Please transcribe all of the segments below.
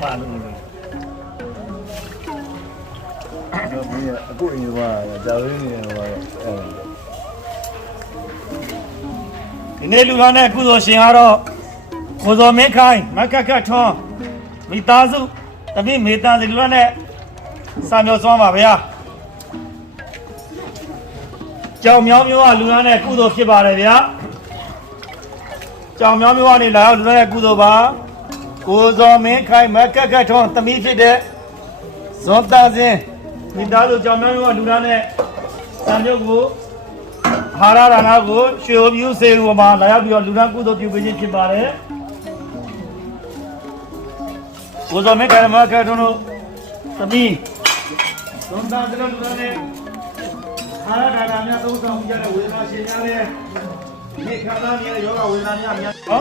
ပါလို့တော့မင်းအခုအရင်ကကြာရင်းနေတယ်ဟောဒီနေ့လူသားနဲ့ကုသိုလ်ရှင်ကတော့ကိုစောမင်းခိုင်မကကထွန်းမိသားစုတပိမေတ္တာစီလူသားနဲ့စာမျိုးစွမ်းပါဗျာကြောင်မြောင်းမျိုးကလူသားနဲ့ကုသိုလ်ဖြစ်ပါတယ်ဗျာကြောင်မြောင်းမျိုးကနေလာရောက်လူသားနဲ့ကုသိုလ်ပါကိုစောမင်းခိုင်မကကထွန်းတမိဖြစ်တဲ့ဇွန်သားစင်းမိသားစုကြောင်မြောင်းမျိုးကလူသားနဲ့စာမျိုးကိုဟာရဒါနာကိုရွှေပြူစေရူမှာလာရောက်ပြီးတော့လူသားကုသိုလ်ပြုပေးခြင်းဖြစ်ပါတယ်ကိုစောမင်းခိုင်မကကထွန်းတို့တမိဇွန်သားစင်းလူသားနဲ့ဟာရဒါနာများသုံးဆောင်ကြတဲ့ဝေဒနာရှင်များလည်းဒီခါသားများယောဂဝေဒနာများများဟော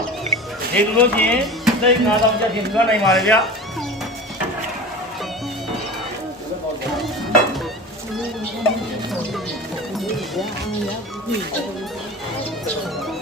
ဒီလိုလို့ချင်းသိငါးဆောင်ချက်ချင်းပြောနိုင်ပါလေဗျာYeah.